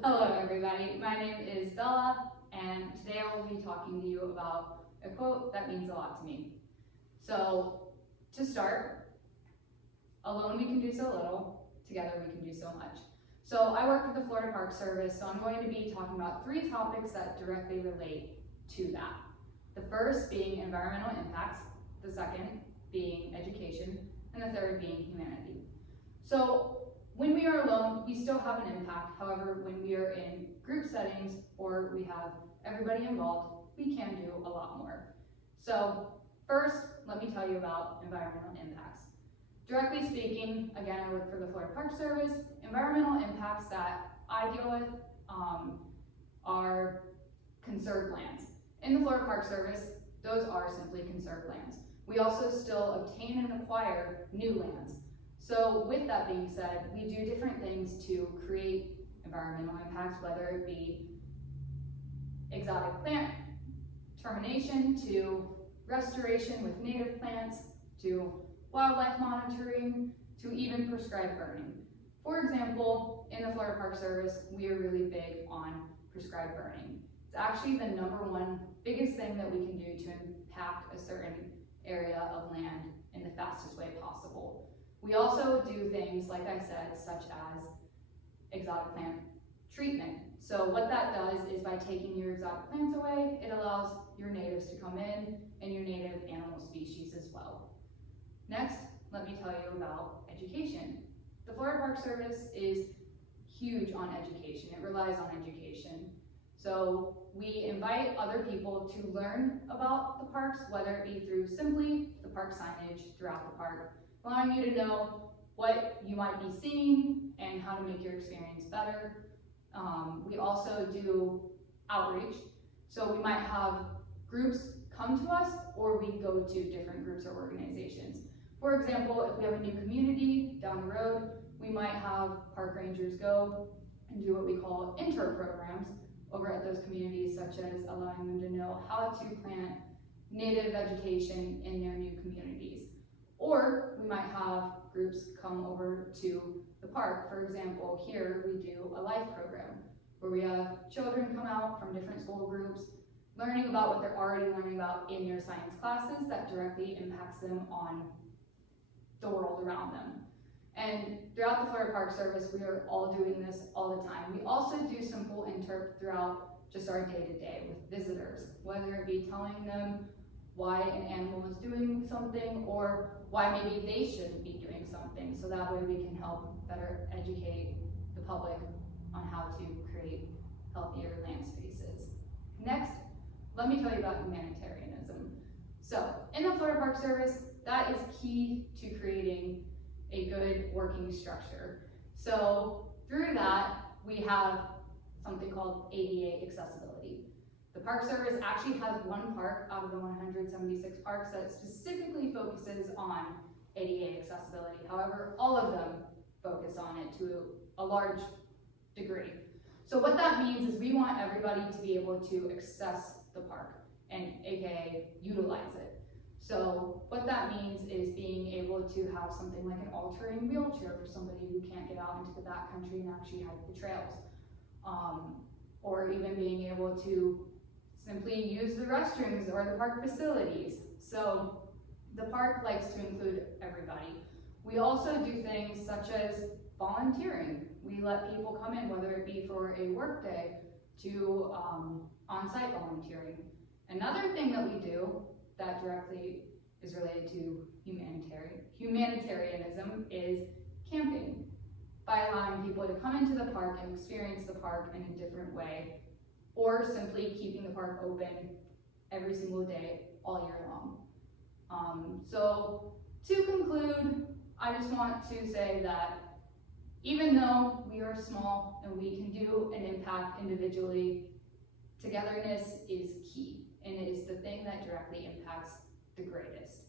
Hello everybody, my name is Bella, and today I will be talking to you about a quote that means a lot to me. So, to start, alone we can do so little, together we can do so much. So I work with the Florida Park Service, so I'm going to be talking about 3 topics that directly relate to that. The first being environmental impacts, the second being education, and the third being humanity. So when we are alone, we still have an impact. However, when we are in group settings or we have everybody involved, we can do a lot more. So first, let me tell you about environmental impacts. Directly speaking, again, I work for the Florida Park Service. Environmental impacts that I deal with are conserved lands. In the Florida Park Service, those are simply conserved lands. We also still obtain and acquire new lands. So with that being said, we do different things to create environmental impacts, whether it be exotic plant termination, to restoration with native plants, to wildlife monitoring, to even prescribed burning. For example, in the Florida Park Service, we are really big on prescribed burning. It's actually the #1 biggest thing that we can do to impact a certain area of land in the fastest way possible. We also do things, like I said, such as exotic plant treatment. So what that does is by taking your exotic plants away, it allows your natives to come in and your native animal species as well. Next, let me tell you about education. The Florida Park Service is huge on education. It relies on education. So we invite other people to learn about the parks, whether it be through simply the park signage throughout the park, allowing you to know what you might be seeing and how to make your experience better. We also do outreach. So we might have groups come to us, or we go to different groups or organizations. For example, if we have a new community down the road, we might have park rangers go and do what we call intro programs over at those communities, such as allowing them to know how to plant native vegetation in their new communities. Or we might have groups come over to the park. For example, here we do a life program where we have children come out from different school groups, learning about what they're already learning about in their science classes that directly impacts them on the world around them. And throughout the Florida Park Service, we are all doing this all the time. We also do simple interp throughout just our day-to-day with visitors, whether it be telling them why an animal is doing something or why maybe they shouldn't be doing something, so that way we can help better educate the public on how to create healthier land spaces. Next, let me tell you about humanitarianism. So in the Florida Park Service, that is key to creating a good working structure. So through that, we have something called ADA accessibility. The Park Service actually has 1 park out of the 176 parks that specifically focuses on ADA accessibility. However, all of them focus on it to a large degree. So what that means is we want everybody to be able to access the park and aka utilize it. So what that means is being able to have something like an all-terrain wheelchair for somebody who can't get out into the backcountry and actually hike the trails. Or even being able to simply use the restrooms or the park facilities. So the park likes to include everybody. We also do things such as volunteering. We let people come in, whether it be for a work day to on-site volunteering. Another thing that we do that directly is related to humanitarianism is camping, by allowing people to come into the park and experience the park in a different way, or simply keeping the park open every single day, all year long. So to conclude, I just want to say that even though we are small and we can do an impact individually, togetherness is key, and it is the thing that directly impacts the greatest.